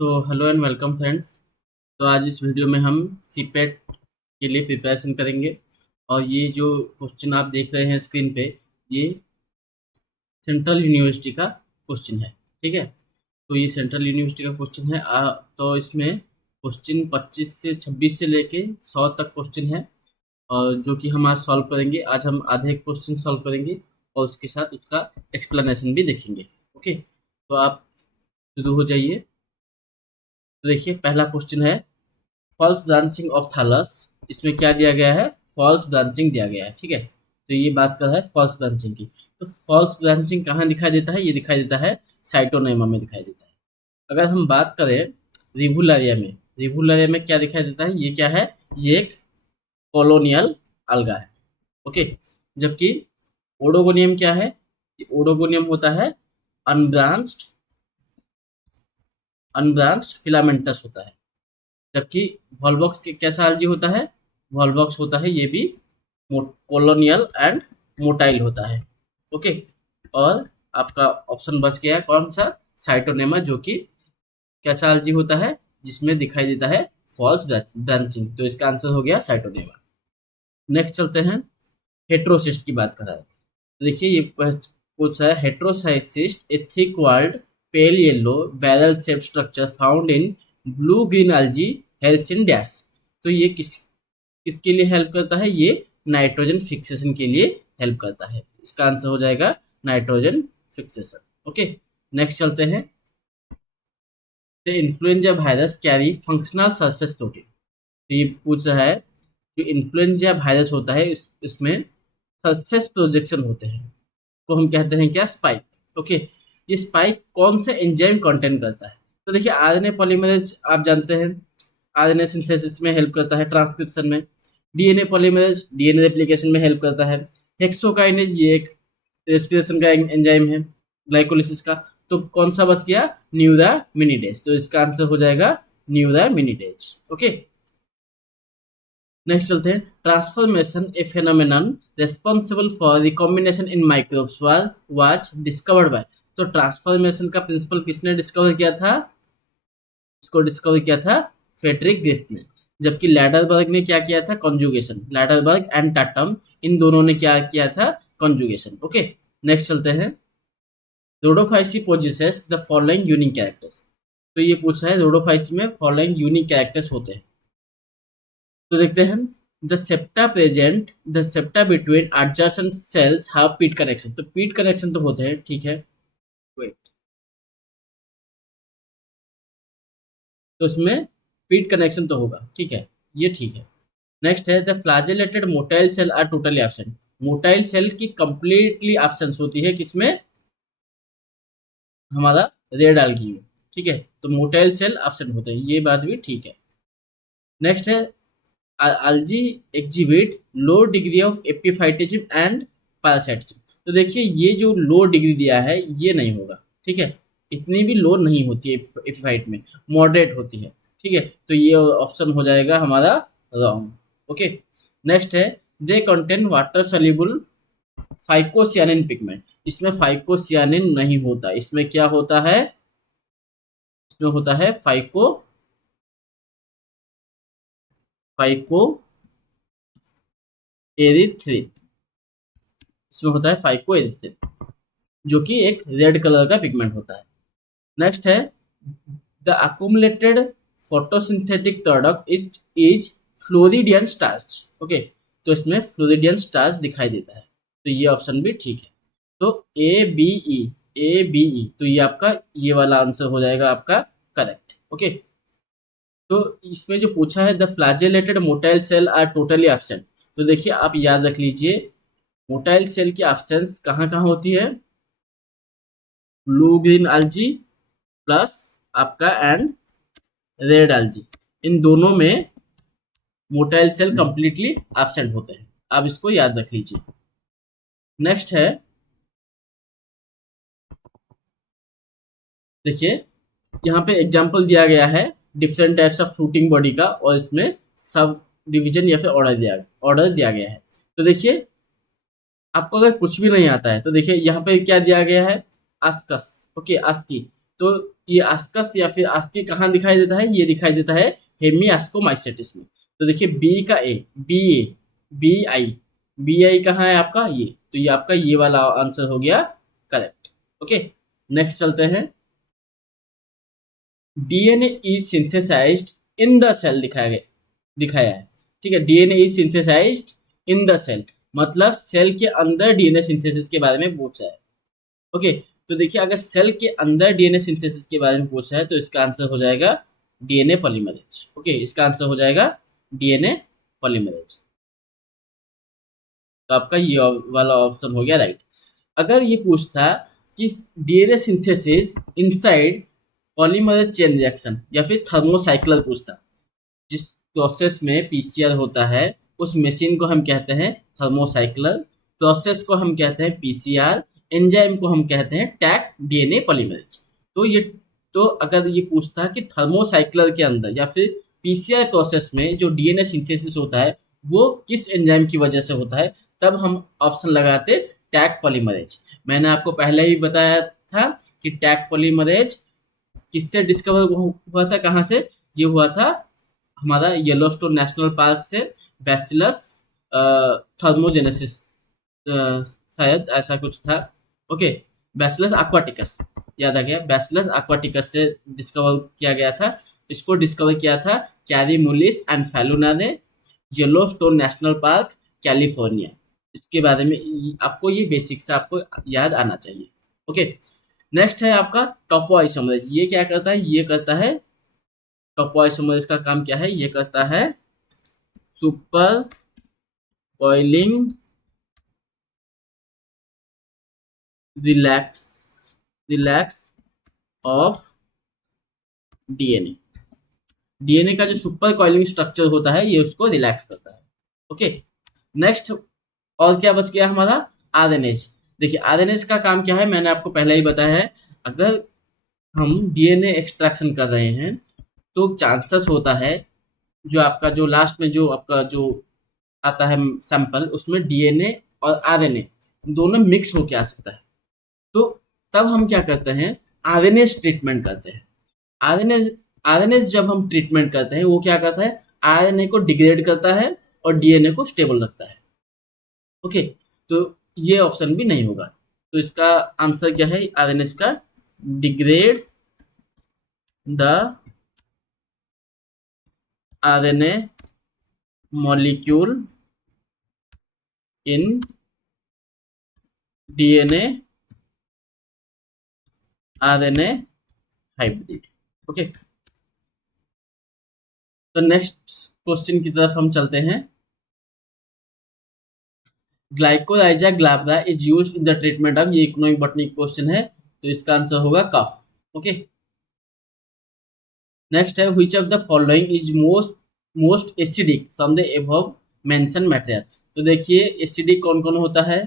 तो hello and welcome friends. तो आज इस वीडियो में हम सीपेट के लिए प्रिपरेशन करेंगे। और ये जो क्वेश्चन आप देख रहे हैं स्क्रीन पे, ये सेंट्रल यूनिवर्सिटी का क्वेश्चन है। ठीक है, तो ये सेंट्रल यूनिवर्सिटी का क्वेश्चन है। तो इसमें क्वेश्चन 25 से 26 से लेके 100 तक क्वेश्चन है, और जो कि हम आज सॉल्व करेंगे। आज हम आधे क्वेश्चन सॉल्व करेंगे और उसके साथ उसका एक्सप्लेनेशन भी देखेंगे। ओके, तो आप शुरू हो जाइए। तो देखिए, पहला क्वेश्चन है फॉल्स ब्रांचिंग ऑफ थैलस। इसमें क्या दिया गया है? फॉल्स ब्रांचिंग दिया गया है। ठीक है, तो ये बात कर रहा है फॉल्स ब्रांचिंग की। तो फॉल्स ब्रांचिंग कहाँ दिखाई देता है? ये दिखाई देता है साइटोनेमा में दिखाई देता है। अगर हम बात करें रिवुलारिया में, रिवुलारिया में क्या दिखाई देता है? ये क्या है? ये एक कॉलोनियल alga है। ओके, जबकि ओडोगोनियम क्या है? ओडोगोनियम होता है अनब्रांच्ड अनब्रांच्ड फिलामेंटस होता है। जबकि वॉलबॉक्स कैसा algae होता है? वॉलबॉक्स होता है ये भी कॉलोनियल एंड मोटाइल होता है। ओके, और आपका ऑप्शन बच गया है कौन सा? साइटोनेमा, जो कि कैसा algae होता है? जिसमें दिखाई देता है फॉल्स ब्रांचिंग। तो इसका आंसर हो गया साइटोनेमा। नेक्स्ट चलते हैं, हेट्रोसिस्ट की बात कर रहा है। तो देखिए, ये पूछ रहा है heterocyst a thick walled pale yellow barrel shape structure found in blue green algae helps in dash. तो ये किसके लिए हेल्प करता है? ये नाइट्रोजन फिक्सेशन के लिए हेल्प करता है। इसका आंसर हो जाएगा नाइट्रोजन फिक्सेशन। ओके, नेक्स्ट चलते हैं, the influenza virus carry functional surface protein. तो ये पूछ रहा है, जो इन्फ्लुएंजा वायरस होता है इसमें सरफेस प्रोजेक्शन होते हैं, तो हम कहते हैं क्या? स्पाइक। ओके, ये स्पाइक कौन से एंजाइम कंटेन करता है? तो देखिए, आरएनए पॉलीमरेज आप जानते हैं, आरएनए सिंथेसिस में हेल्प करता है, ट्रांसक्रिप्शन में। डीएनए पॉलीमरेज डीएनए रेप्लिकेशन में हेल्प करता है। हेक्सोकाइनेज ये एक रेस्पिरेशन का एंजाइम है, ग्लाइकोलिसिस का। तो कौन सा बच गया? न्यूरामिनिडेज। तो इसका आंसर हो जाएगा न्यूरामिनिडेज। ओके, नेक्स्ट चलते हैं, transformation A phenomenon responsible for recombination in microbes was discovered by. तो ट्रांसफॉर्मेशन का प्रिंसिपल किसने डिस्कवर किया था? इसको डिस्कवर किया था फ्रेडरिक ग्रिफ्थ ने। जबकि लैडरबर्ग ने क्या किया था? कॉन्जुगेशन। लैडरबर्ग एंड टाटम, इन दोनों ने क्या किया था? कॉन्जुगेशन। ओके, नेक्स्ट चलते हैं, Rhodophyceae possesses the following unique characters. तो ये पूछा है रोडोफाइसी में फॉलोइंग यूनिक कैरेक्टर्स होते हैं। तो देखते हैं, the septa between adjacent cells have पीट कनेक्शन। तो पीट कनेक्शन तो होते हैं, ठीक है। वेट, तो इसमें पीट कनेक्शन तो होगा, ठीक है, ये ठीक है। नेक्स्ट है, the flagellated motile cell are totally absent. Motile cell की कंप्लीटली एब्सेंस होती है किसमें? हमारा रेड algae में। ठीक है, तो मोटाइल सेल एब्सेंट होते हैं, ये बात भी ठीक है। नेक्स्ट है, algae exhibit low degree of epiphytism and parasitism. तो देखिए, ये जो लो डिग्री दिया है ये नहीं होगा, ठीक है। इतनी भी लो नहीं होती है एपिफाइट में, मॉडरेट होती है। ठीक है, तो ये ऑप्शन हो जाएगा हमारा रॉन्ग। ओके, नेक्स्ट है, they contain water soluble phycocyanin pigment. इसमें फाइकोसियानिन नहीं होता, इसमें क्या होता है? इसमें होता है फाइको एरिथ्रिन। इसमें होता है फाइको एरिथ्रिन, जो कि एक रेड कलर का पिगमेंट होता है। नेक्स्ट है, the accumulated photosynthetic product it is floridean starch. Okay, तो इसमें फ्लोरिडियन स्टार्च दिखाई देता है, तो ये ऑप्शन भी ठीक है। तो ए बी ई, तो ये आपका ये वाला आंसर हो जाएगा आपका करेक्ट। ओके, तो इसमें जो पूछा है, the flagellated motile cell are totally absent. तो देखिए, आप याद रख लीजिए, मोटाइल सेल की एब्सेंस कहाँ कहाँ होती है? ब्लू ग्रीन algae प्लस आपका एंड रेड algae, इन दोनों में मोटाइल सेल कंप्लीटली एब्सेंट होते हैं। आप इसको याद रख लीजिए। नेक्स्ट है, देखिए, यहाँ पे एग्जांपल दिया गया है different types of fruiting body का, और इसमें सब डिवीजन या फिर ऑर्डर दिया गया है। तो देखिए, आपको अगर कुछ भी नहीं आता है तो देखिए यहाँ पे क्या दिया गया है? आस्कस। Okay, asci. तो ये आस्कस या फिर आस्की कहाँ दिखाई देता है, ये दिखाई देता है हेमियास्कोमाइसेटिस में। तो देखिए बी का ए, बी आई कहाँ है आपका, ये, तो ये आपका ये वाला आंसर हो गया करेक्ट। ओके, नेक्स्ट चलते हैं। DNA is synthesised in the cell दिखाया है, ठीक है। DNA is synthesised in the cell, मतलब सेल के अंदर डीएनए सिंथेसिस के बारे में पूछा है। ओके, तो देखिए अगर सेल के अंदर डीएनए सिंथेसिस के बारे में पूछा है तो इसका आंसर हो जाएगा डीएनए पॉलीमरेज। ओके, इसका आंसर हो जाएगा डीएनए पॉलीमरेज। तो आपका ये वाला ऑप्शन हो गया राइट। अगर ये पूछता कि DNA synthesis inside polymerase chain reaction या फिर थर्मोसाइक्लर पूछता, जिस प्रोसेस में पीसीआर होता है उस मशीन को हम कहते हैं थर्मोसाइक्लर, प्रोसेस को हम कहते हैं पीसीआर, एंजाइम को हम कहते हैं टैक डीएनए पॉलीमरेज। तो अगर ये पूछता कि थर्मोसाइक्लर के अंदर या फिर पीसीआर प्रोसेस में जो डीएनए सिंथेसिस होता है वो किस एंजाइम की वजह से होता है, तब हम ऑप्शन लगाते टैक पॉलीमरेज। मैंने आपको पहले ही बताया था कि टैक पॉलीमरेज किससे डिस्कवर हुआ था, कहाँ से, ये हुआ था हमारा येलोस्टोन नेशनल पार्क से, बैसिलस थर्मोजेनेसिस, शायद ऐसा कुछ था। ओके, बैसिलस aquaticus, याद आ गया, बैसिलस aquaticus से डिस्कवर किया गया था। इसको डिस्कवर किया था कैरी मुलिस एंड फेलुना ने, येलोस्टोन नेशनल पार्क कैलिफोर्निया। इसके बारे में आपको ये बेसिक से आपको याद आना चाहिए। ओके, नेक्स्ट है आपका टॉपोआइसोमरेज। ये क्या करता है, ये करता है टॉपोआइसोमरेज का काम क्या है, ये करता है super coiling relax of DNA. DNA का जो सुपर कॉइलिंग स्ट्रक्चर होता है ये उसको रिलैक्स करता है। ओके, नेक्स्ट और क्या बच गया हमारा, आरएनएज। देखिए आरएनएज का काम क्या है, मैंने आपको पहले ही बताया है। अगर हम डीएनए एक्सट्रैक्शन कर रहे हैं तो चांसेस होता है जो आपका जो लास्ट में जो आपका जो आता है सैंपल, उसमें डीएनए और आरएनए दोनों मिक्स होके आ सकता है। तो तब हम क्या करते हैं, आरएनएस ट्रीटमेंट करते हैं। आरएनएस जब हम ट्रीटमेंट करते हैं वो क्या करता है, आरएनए को डिग्रेड करता है और डीएनए को स्टेबल रखता है। ओके, तो ये ऑप्शन भी नहीं होगा। तो इसका आंसर क्या है, आरएनएस का degrade the RNA molecule in DNA RNA hybrid. Okay, तो नेक्स्ट क्वेश्चन की तरफ हम चलते हैं। Glycyrrhiza glabra is used in the treatment of, ये इकोनॉमिक बॉटनी क्वेश्चन है, तो इसका आंसर होगा कफ। ओके, नेक्स्ट है which of the following is most acidic from the above mention material. तो देखिए एसिडिक कौन कौन होता है,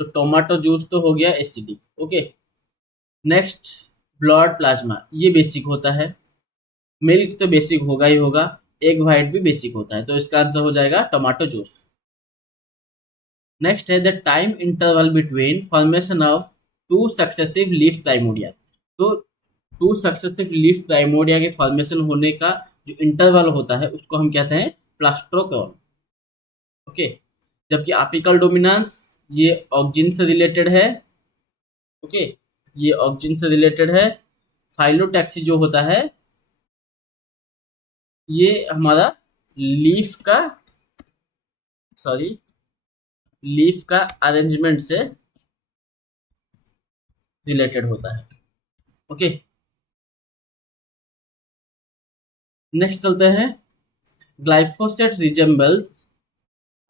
तो टोमेटो जूस तो हो गया acidic. Okay, next blood plasma, ये बेसिक होता है। मिल्क तो बेसिक होगा ही होगा, एग व्हाइट भी बेसिक होता है, तो इसका आंसर हो जाएगा टोमेटो जूस। नेक्स्ट है the time interval between formation of two successive leaf primordia. तो टू सक्सेसिव लीफ प्राइमोडिया के फॉर्मेशन होने का जो इंटरवल होता है उसको हम कहते हैं प्लास्टोक्रोन। ओके, जबकि अपिकल डोमिनेंस ये ऑक्जिन से रिलेटेड है। ओके, ये ऑक्जिन से रिलेटेड है। फाइलोटैक्सी जो होता है ये हमारा लीफ का अरेंजमेंट से रिलेटेड होता है। ओके, नेक्स्ट चलते हैं। Glyphosate resembles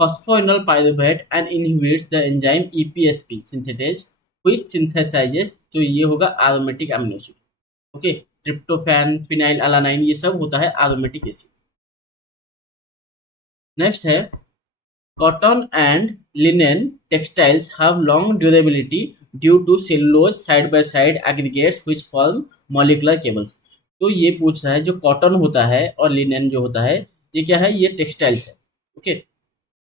phosphoenol pyruvate and inhibits the enzyme EPSP synthetase which synthesises, तो ये होगा aromatic amino acid. Okay, tryptophan, phenylalanine, ये सब होता है एरोमेटिक एसिड। नेक्स्ट है cotton and linen textiles have long durability due to cellulose side by side aggregates which form molecular cables. तो ये पूछ रहा है जो कॉटन होता है और लिनेन जो होता है ये क्या है, ये टेक्सटाइल्स है। ओके,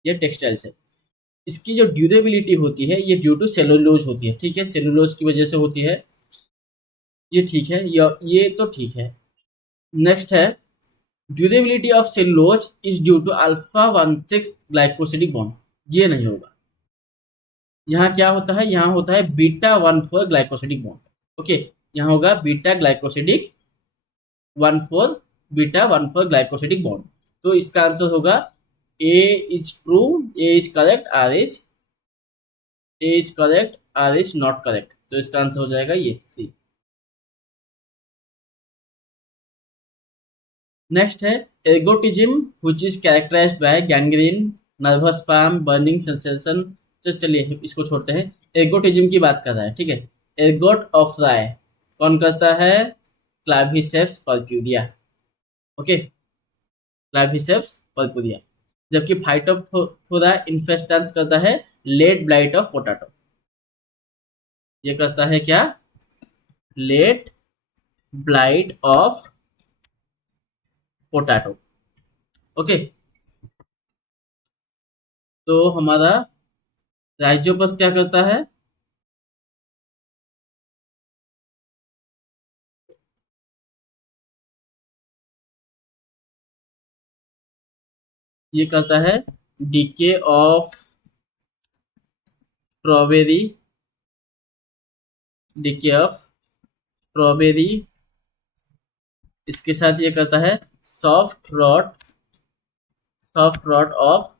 ये टेक्सटाइल्स है। इसकी जो ड्यूरेबिलिटी होती है ये ड्यू टू सेलुलोज होती है। ठीक है, सेलुलोज की वजह से होती है। ये ठीक है, ये तो ठीक है। नेक्स्ट है durability of cellulose is due to alpha 16 glycosidic bond. ये नहीं होगा। यहाँ क्या होता है, यहाँ होता है बीटा 14 ग्लाइकोसिडिक बॉन्ड। ओके, यहाँ होगा beta glycosidic 14 beta 14 glycosidic bond. तो इसका आंसर होगा A is true, A is correct, R is, A is correct, R is not correct. तो इसका आंसर हो जाएगा ये सी। नेक्स्ट है ergotism which is characterised by gangrene, nervous spasm, burning sensation. तो चलिए इसको छोड़ते हैं। एर्गोटिज्म की बात कर रहा है, ठीक है। एर्गोट ऑफ राय कौन करता है? Claviceps purpurea. Okay, Claviceps purpurea. जबकि फाइटोफथोरा इन्फेस्टेंस करता है लेट ब्लाइट ऑफ पोटैटो। ये करता है क्या? Late blight of potato. Okay, तो हमारा राइजोपस क्या करता है? ये करता है decay of strawberry, decay of strawberry. इसके साथ ये करता है soft rot, soft rot of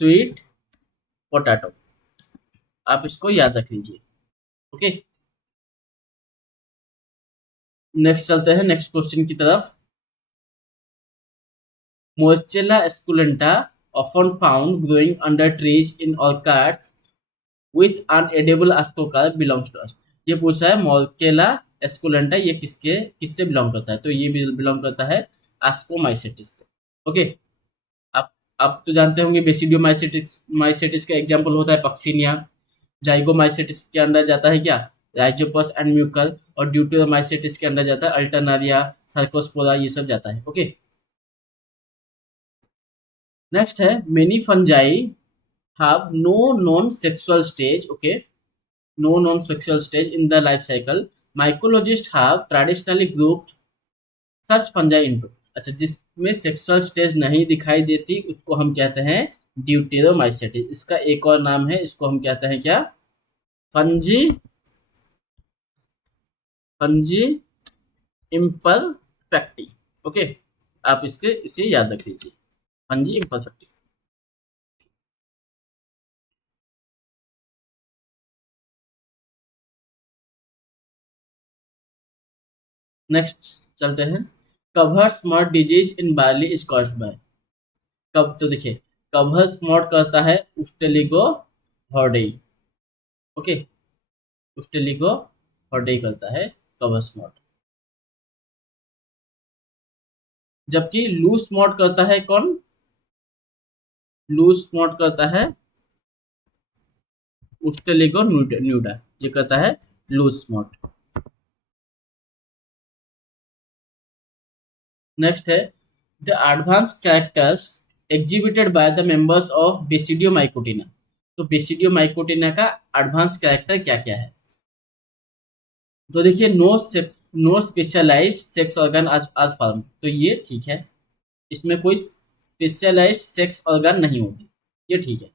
sweet potato. आप इसको याद रख लीजिए। ओके, नेक्स्ट चलते हैं नेक्स्ट क्वेश्चन की तरफ। Morchella esculenta often found growing under trees in orchards with unedible ascocarp belongs to us। ये पूछा है मोर्चेला एस्कुलेंटा ये किससे बिलोंग करता है? तो ये बिलोंग करता है आस्कोमाइसेटिस से। ओके, आप तो जानते होंगे बेसिडियोमाइसेटिस, माइसेटिस का एग्जांपल होता है पक्सिनिया। जाइगोमाइसेटिस के अंदर जाता है क्या? Rhizopus and Mucor. और ड्यूटेरोमाइसेटिस के अंदर जाता है अल्टरनारिया, सार्कोस्पोरा, ये सब जाता है। ओके, नेक्स्ट है many fungi have no non sexual stage. Okay, no non sexual stage in the life cycle. Mycologists have traditionally grouped such fungi into. अच्छा, जिसमें सेक्सुअल स्टेज नहीं दिखाई देती उसको हम कहते हैं ड्यूटेरोमाइसेटिस। इसका एक और नाम है, इसको हम कहते हैं क्या? Fungi, fungi imperfecti. ओके, आप इसे याद रख लीजिए, फंजी इम्परफेक्टी। नेक्स्ट चलते हैं। Cover smut disease in barley is caused by. कब तो देखिए, कवर स्मॉट करता है उस्टेलिगो हॉर्डेई। ओके, उस्टेलिगो हॉर्डेई करता है कवर स्मॉट। जबकि लूज स्मॉट करता है कौन? लूज स्मॉट करता है उस्टेलिगो न्यूडा। ये करता है लूज स्मॉट। नेक्स्ट है the advanced characters exhibited by the members of basidiomycotina. तो बेसिडियोमाइकोटिना का एडवांस कैरेक्टर क्या क्या है? तो देखिए, नो स्पेशलाइज्ड सेक्स ऑर्गन आज फॉर्म। तो ये ठीक है, इसमें कोई स्पेशलाइज्ड सेक्स ऑर्गन नहीं होती, ये ठीक है।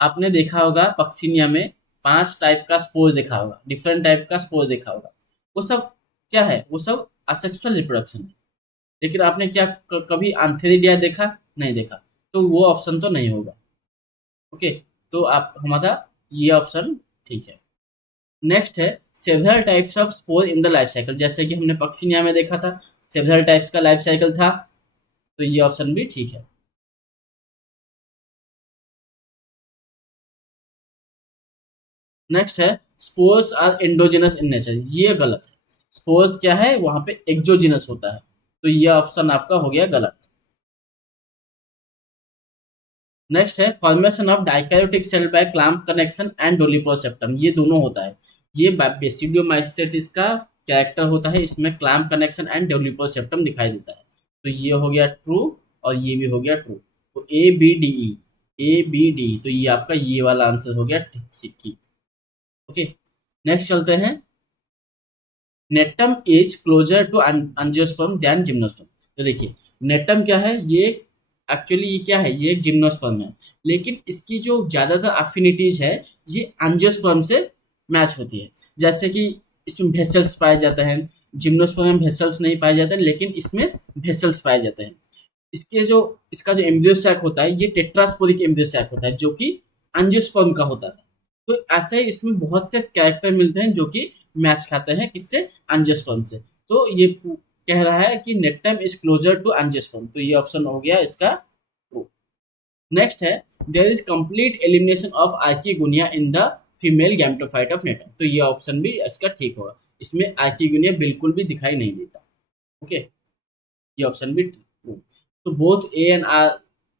आपने देखा होगा पक्सिनिया में 5 टाइप का स्पोर देखा होगा, डिफरेंट टाइप का स्पोर देखा होगा। वो सब क्या है? वो सब असेक्सुअल रिप्रोडक्शन है। लेकिन आपने क्या कभी आंथेरिडिया देखा? नहीं देखा। तो वो ऑप्शन तो नहीं होगा। ओके, तो आप हमारा ये ऑप्शन ठीक है। नेक्स्ट है several types of spore in the life cycle. जैसे कि हमने पक्सिनिया में देखा था, सेवरल टाइप्स का लाइफ साइकिल था। तो ये ऑप्शन भी ठीक है। नेक्स्ट है spores are endogenous in nature. ये गलत है। स्पोर्स क्या है? वहां पे एक्सोजिनस होता है। तो ये ऑप्शन आपका हो गया गलत। नेक्स्ट है formation of dikaryotic cell by clamp connection and dolipore septum. ये दोनों होता है। ये बेसिडियोमाइसेटिस का कैरेक्टर होता है, इसमें क्लैम्प कनेक्शन एंड डोलिपोसेप्टम दिखाई देता है। तो ये हो गया ट्रू और ये भी हो गया ट्रू। तो A B D E, A B D, तो ये आपका ये वाला आंसर हो गया ठीक ठीक। ओके, नेक्स्ट चलते हैं। Gnetum is closer to angiosperm than gymnosperm. तो देखिए नेटम क्या है, ये एक्चुअली ये क्या है, ये एक जिम्नोस्पर्म है, लेकिन इसकी जो ज्यादातर अफिनिटीज है ये एंजियोस्पर्म से मैच होती है। जैसे कि इसमें भेसल्स पाए जाते हैं, जिम्नोस्पर्म में भेसल्स नहीं पाए जाते हैं, लेकिन इसमें भेसल्स पाए जाते हैं। इसके जो इसका जो एम्ब्रियो सैक होता है ये टेट्रास्पोरिक एम्ब्रियो सैक होता है, जो कि एंजियोस्पर्म का होता है। तो ऐसे ही इसमें बहुत से कैरेक्टर मिलते हैं जो कि मैच खाते हैं किससे, एंजियोस्पर्म से। तो ये कह रहा है कि Gnetum is closer to angiosperm, तो ये ऑप्शन हो गया इसका ट्रू। नेक्स्ट है there is complete elimination of archegonia in the female gametophyte of Gnetum. तो ये ऑप्शन भी इसका ठीक होगा, इसमें आर्किगोनिया बिल्कुल भी दिखाई नहीं देता। ओके, ये ऑप्शन भी ट्रू। तो both A and R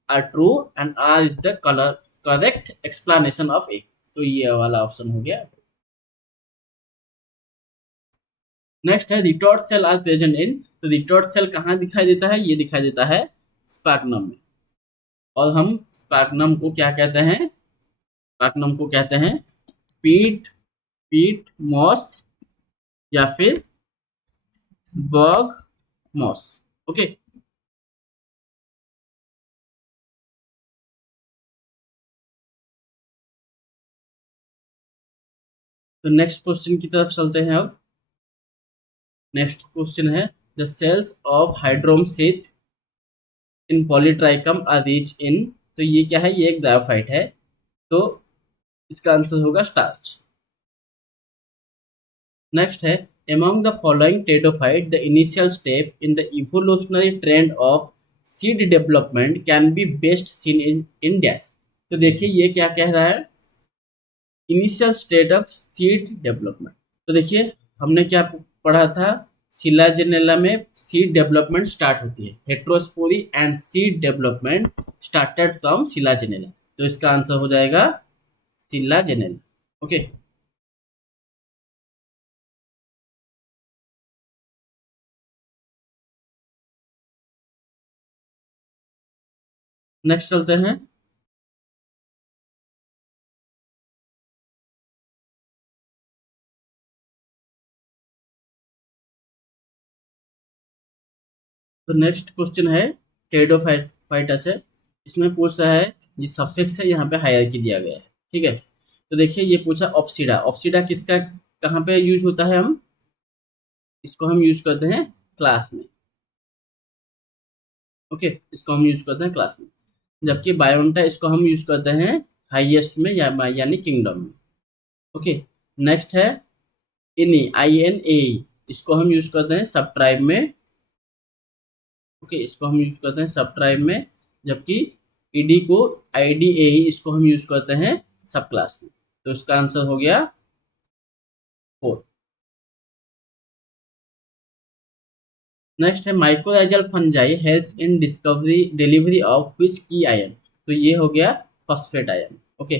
are true and R is the colour correct explanation of A. तो ये वाला ऑप्शन हो गया। नेक्स्ट है retort cell are present in. तो रिटॉर्ट सेल कहाँ दिखाई देता है, ये दिखाई देता है स्पार्कनम में। और हम स्पार्कनम को क्या कहते हैं, स्पार्कनम को कहते हैं पीट पीट मॉस या फिर बर्ग मॉस। ओके, तो नेक्स्ट क्वेश्चन की तरफ चलते हैं अब। नेक्स्ट क्वेश्चन है the cells of hydrome in Polytrichum are rich in. तो ये क्या है, ये एक ब्रायोफाइट है, तो इसका आंसर होगा स्टार्च। नेक्स्ट है among the following pteridophyte the initial step in the evolutionary trend of seed development can be best seen in dash। तो देखिए ये क्या कह रहा है, initial state of seed development. तो देखिए हमने क्या पढ़ा था, सिलाजेनेला में सीड डेवलपमेंट स्टार्ट होती है, heterospory and seed development started from Selaginella. तो इसका आंसर हो जाएगा सिलाजेनेला। ओके, नेक्स्ट चलते हैं। तो नेक्स्ट क्वेश्चन है टेरिडोफाइटस है। इसमें पूछ रहा है, ये सफिक्स है, यहाँ पे हायरार्की दिया गया है। ठीक है, तो देखिए ये पूछा ऑप्सिडा। ऑप्सिडा किसका कहाँ पे यूज होता है, हम इसको हम यूज करते हैं क्लास में। ओके, इसको हम यूज करते हैं क्लास में। जबकि बायोन्टा इसको हम यूज करते हैं हाईएस्ट में या यानी किंगडम में। ओके, नेक्स्ट है इनी INA, इसको हम यूज करते हैं सब ट्राइब में। ओके, इसको हम यूज करते हैं सब ट्राइब में। जबकि ईडी को IDA इसको हम यूज करते हैं सब क्लास में। तो इसका आंसर हो गया 4। नेक्स्ट है mycorrhizal fungi helps in discovery delivery of which की आयन। तो ये हो गया फॉस्फेट आयन। ओके,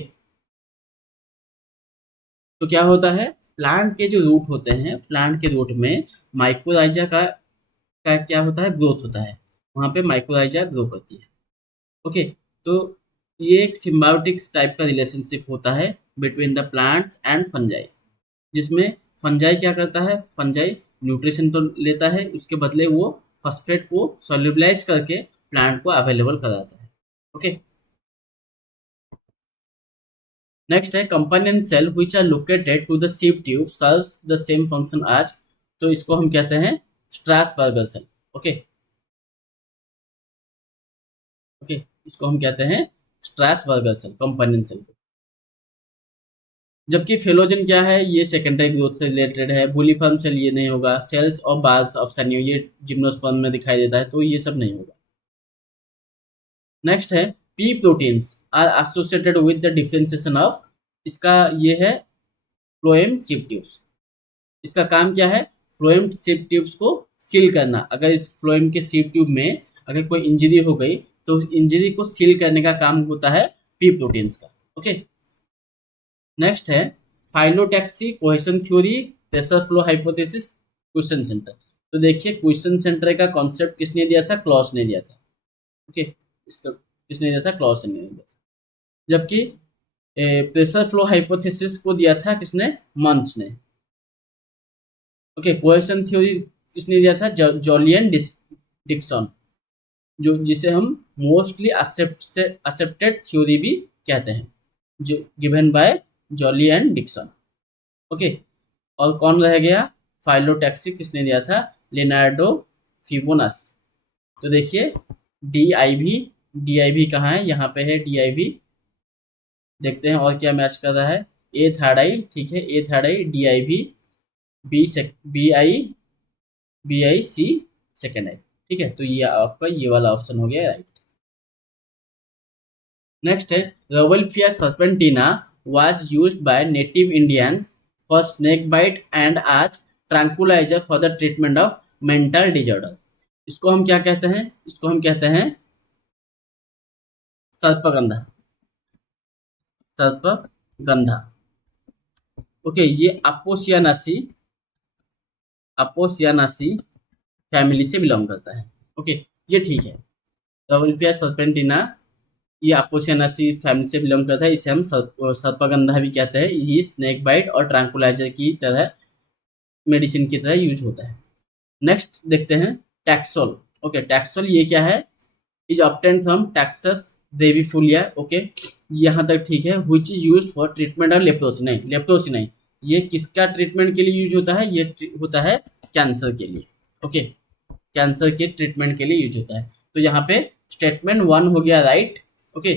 तो क्या होता है, प्लांट के जो रूट होते हैं, प्लांट के रूट में माइक्रोराइजा का क्या होता है, ग्रोथ होता है, वहाँ पे माइक्रोराइजा ग्रो करती है। ओके, तो ये एक सिम्बायोटिक टाइप का रिलेशनशिप होता है between the plants and fungi, जिसमें फंजाई क्या करता है, फंजाई न्यूट्रिशन तो लेता है, उसके बदले वो फॉस्फेट को सोल्यूबलाइज करके प्लांट को अवेलेबल कराता है। ओके, नेक्स्ट है companion cell which are located to the sieve tube serves the same function as. तो इसको हम कहते हैं स्ट्रासबर्गर सेल। ओके, ओके, इसको हम कहते हैं स्ट्रासबर्गर सेल, कंपानियन सेल। जबकि फेलोजन क्या है, ये सेकेंडरी ग्रोथ से रिलेटेड है। बुलीफर्म सेल ये नहीं होगा। सेल्स और बार्स ऑफ सनियो ये जिम्नोस्पर्म में दिखाई देता है, तो ये सब नहीं होगा। नेक्स्ट है P proteins are associated with the differentiation of. इसका ये है फ्लोएम सिप ट्यूब्स। इसका काम क्या है, फ्लोएम सिप ट्यूब्स को सील करना। अगर इस फ्लोएम के सिप ट्यूब में अगर कोई इंजरी हो गई तो उस इंजरी को सील करने का काम होता है पी प्रोटीन्स का। ओके, नेक्स्ट है phyllotaxy, cohesion theory, pressure flow hypothesis, question centre. तो देखिए क्वेश्चन सेंटर का कॉन्सेप्ट किसने दिया था, क्लॉस ने दिया था। ओके, इसका किसने दिया था, क्लॉस ने दिया था। जबकि प्रेशर फ्लो हाइपोथेसिस को दिया था किसने, मंच ने। ओके, कोहेशन थ्योरी किसने दिया था? जॉलियन डिक्सन, जो जिसे हम मोस्टली एक्सेप्टेड थ्योरी भी कहते हैं, जो given by Jolly and Dixon. Okay, और कौन रह गया? फाइलोटैक्सी किसने दिया था? Leonardo Fibonacci. तो देखिए डी आई वी कहाँ है? यहाँ पे है डी आई वी। देखते हैं और क्या मैच कर रहा है। ए थर्ड आई, ठीक है, A third I, D I V, B I C second I, ठीक है। तो ये आपका ये वाला ऑप्शन हो गया राइट। नेक्स्ट है रोवल्फिया सर्पेंटिना was used by native Indians for snake bite and as tranquilizer for the treatment of mental disorder। इसको हम क्या कहते हैं? इसको हम कहते हैं सर्पगंधा, सर्पगंधा। ओके, ये अपोसियानासी फैमिली से बिलोंग करता है। ओके, ये ठीक है। रोवल्फिया सर्पेंटिना ये अपोसियानासी फैमिली से बिलोंग करता है, इसे हम सर्पगंधा भी कहते हैं। ये स्नेक बाइट और ट्रैंकुलाइजर की तरह, मेडिसिन की तरह यूज होता है। नेक्स्ट देखते हैं टैक्सोल। ओके, टैक्सोल ये क्या है? Is obtain from Taxus brevifolia. Okay, यहाँ तक ठीक है। Which is used for treatment of leprosy, नहीं लेप्रोसी नहीं, ये किसका ट्रीटमेंट के लिए यूज होता है? ये होता है कैंसर के लिए। ओके, कैंसर के ट्रीटमेंट के लिए यूज होता है। तो यहाँ पे स्टेटमेंट 1 हो गया राइट। ओके,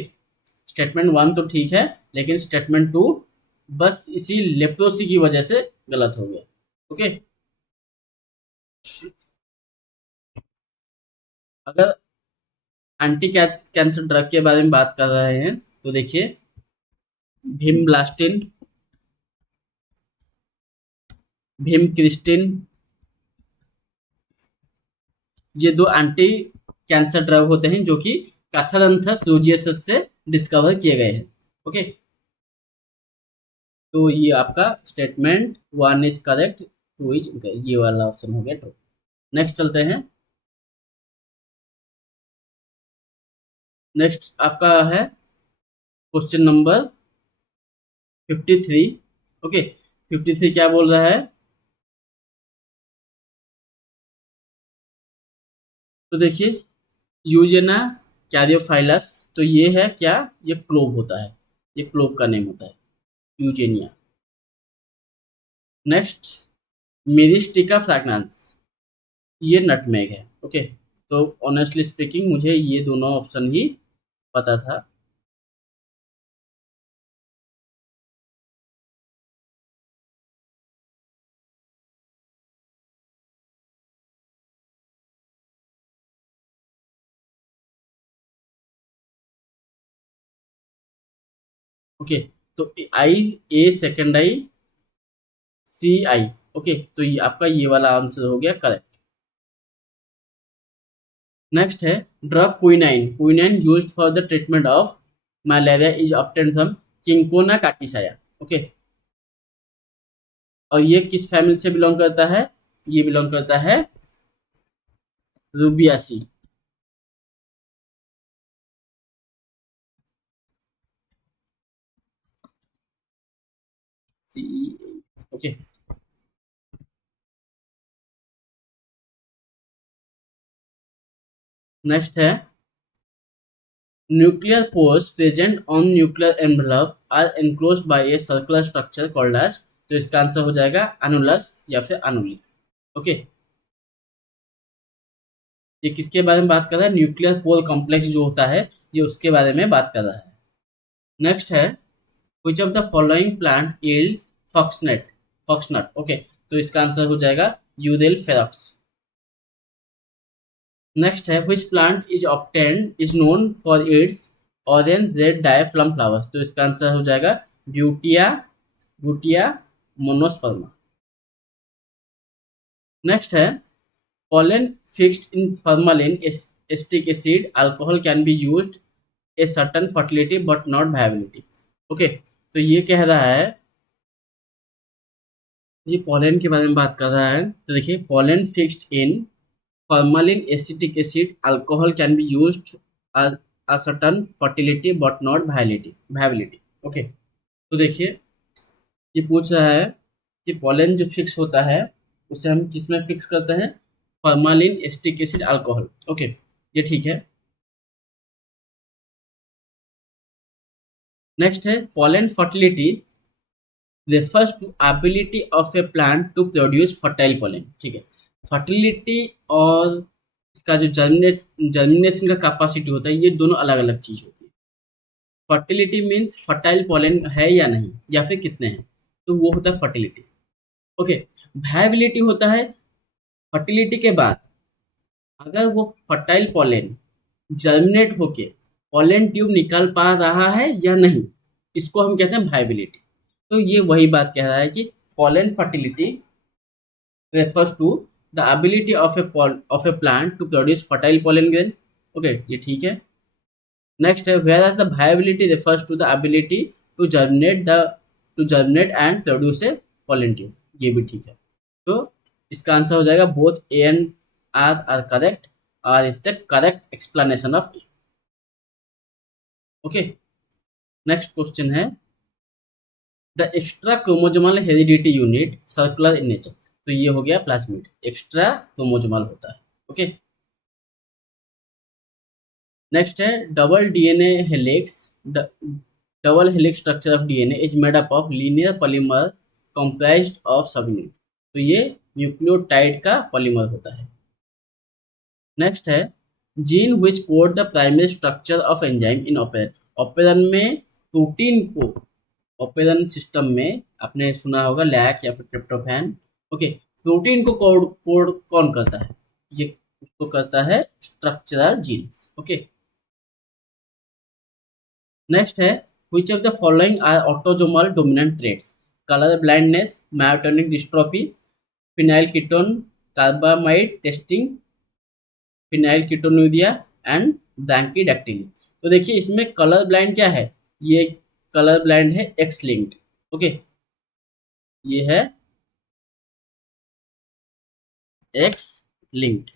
स्टेटमेंट 1 तो ठीक है, लेकिन स्टेटमेंट 2 बस इसी लेप्रोसी की वजह से गलत हो गया। ओके, अगर एंटी कैंसर ड्रग के बारे में बात कर रहे हैं तो देखिए भीमब्लास्टिन, भीमक्रिस्टिन, ये 2 एंटी कैंसर ड्रग होते हैं जो कि कैथारंथस रोजियस से डिस्कवर किए गए हैं। ओके, तो ये आपका स्टेटमेंट 1 इज करेक्ट, 2 इज, ये वाला ऑप्शन हो गया ट्रू। नेक्स्ट चलते हैं। नेक्स्ट आपका है क्वेश्चन नंबर 53। ओके, 53 क्या बोल रहा है? तो देखिए यूजेना कैरियोफाइलस, तो ये है क्या? ये क्लोव होता है, ये क्लोव का नेम होता है, यूजेनिया। नेक्स्ट मिरिस्टिका फ्रैग्नेंस, ये नटमेग है। ओके, तो ऑनेस्टली स्पीकिंग मुझे ये दोनों ऑप्शन ही पता था। ओके, तो आई ए second I C I. Okay, तो ये आपका ये वाला आंसर हो गया करेक्ट। नेक्स्ट है drug quinine, quinine used for the treatment of malaria is obtained from Cinchona calisaya. Okay, और ये किस फैमिली से बिलोंग करता है? ये बिलोंग करता है रूबियासी। सी, ओके, नेक्स्ट है nuclear pores present on nuclear envelope are enclosed by a circular structure called एज। तो इसका आंसर हो जाएगा अनुलस या फिर अनुली। ओके, ये किसके बारे में बात कर रहा है? न्यूक्लियर पोर कॉम्प्लेक्स जो होता है, ये उसके बारे में बात कर रहा है। नेक्स्ट है which of the following plant yields foxnut, foxnut. Okay, तो इसका आंसर हो जाएगा यूरेल फेरॉक्स। नेक्स्ट है which plant is obtained is known for its orange red डायफ्लम फ्लावर्स। तो इसका आंसर हो जाएगा ब्यूटिया, ब्यूटिया मोनोस्पर्मा। नेक्स्ट है pollen fixed in formalin acetic acid alcohol can be used a certain fertility but not viability। Okay, तो ये कह रहा है, ये पॉलन के बारे में बात कर रहा है। तो देखिए pollen fixed in formalin acetic acid alcohol can be used as a certain fertility but not viability। Okay, तो देखिए ये पूछ रहा है कि पॉलन जो फिक्स होता है उसे हम किस में फिक्स करते हैं, formalin acetic acid alcohol. Okay, ये ठीक है। नेक्स्ट है pollen fertility refers to ability of a plant to produce fertile pollen। ठीक है, फर्टिलिटी और इसका जो जर्मिनेशन का कैपेसिटी होता है, ये दोनों अलग अलग चीज होती है। फर्टिलिटी मीन्स फर्टाइल पॉलन है या नहीं, या फिर कितने हैं, तो वो होता है फर्टिलिटी। ओके, वायबिलिटी होता है फर्टिलिटी के बाद अगर वो फर्टाइल पॉलन जर्मिनेट होके पॉलन ट्यूब निकाल पा रहा है या नहीं, इसको हम कहते हैं वायबिलिटी। तो ये वही बात कह रहा है कि pollen fertility refers to the ability of a plant to produce fertile pollen grain। Okay, ये ठीक है। नेक्स्ट है whereas the viability refers to the ability to germinate and produce a pollen tube। ये भी ठीक है। तो इसका आंसर हो जाएगा both A and R correct, और is the correct explanation of A. Okay, next question है the extra chromosomal heredity unit circular in nature. तो ये हो गया प्लाज्मिड, एक्स्ट्रा क्रोमोजोमल होता है। ओके, नेक्स्ट है double DNA helix. Double helix structure of DNA is made up of linear polymer comprised of subunit. तो ये न्यूक्लियोटाइड का पॉलीमर होता है। नेक्स्ट है gene which code the primary structure of enzyme इन ऑपेरन। ऑपेरन में प्रोटीन को, ऑपेरन system में आपने सुना होगा लैक या फिर ट्रिप्टोफैन। ओके, प्रोटीन को कोड कौन करता है, ये उसको करता है स्ट्रक्चरल जीन्स। ओके, नेक्स्ट है which of the following are autosomal dominant traits, colour blindness, myotonic dystrophy, phenyl ketone carbamide testing, phenyl ketonuria and brachydactyly. तो देखिए इसमें कलर ब्लाइंड क्या है, ये कलर ब्लाइंड है एक्स लिंक्ड। ओके, ये है एक्स लिंक्ड।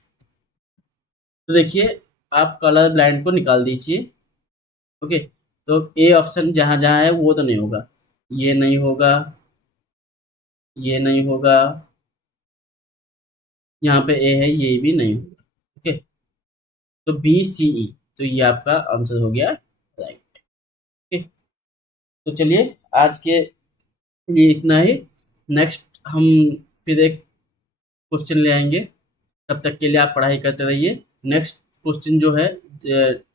तो देखिए आप कलर ब्लाइंड को निकाल दीजिए। ओके, तो ए ऑप्शन जहाँ जहाँ है वो तो नहीं होगा, ये नहीं होगा, ये नहीं होगा, यहाँ पे ए है, ये भी नहीं होगा। ओके, तो बी सी ई, तो ये आपका आंसर हो गया राइट। ओके, तो चलिए आज के लिए इतना ही। नेक्स्ट हम फिर एक क्वेश्चन ले आएंगे, तब तक के लिए आप पढ़ाई करते रहिए। नेक्स्ट क्वेश्चन जो है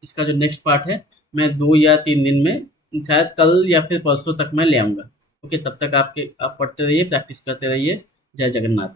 इसका जो नेक्स्ट पार्ट है, मैं 2 या 3 दिन में, शायद कल या फिर परसों तक मैं ले आऊँगा। ओके, तब तक आप पढ़ते रहिए, प्रैक्टिस करते रहिए। जय जगन्नाथ।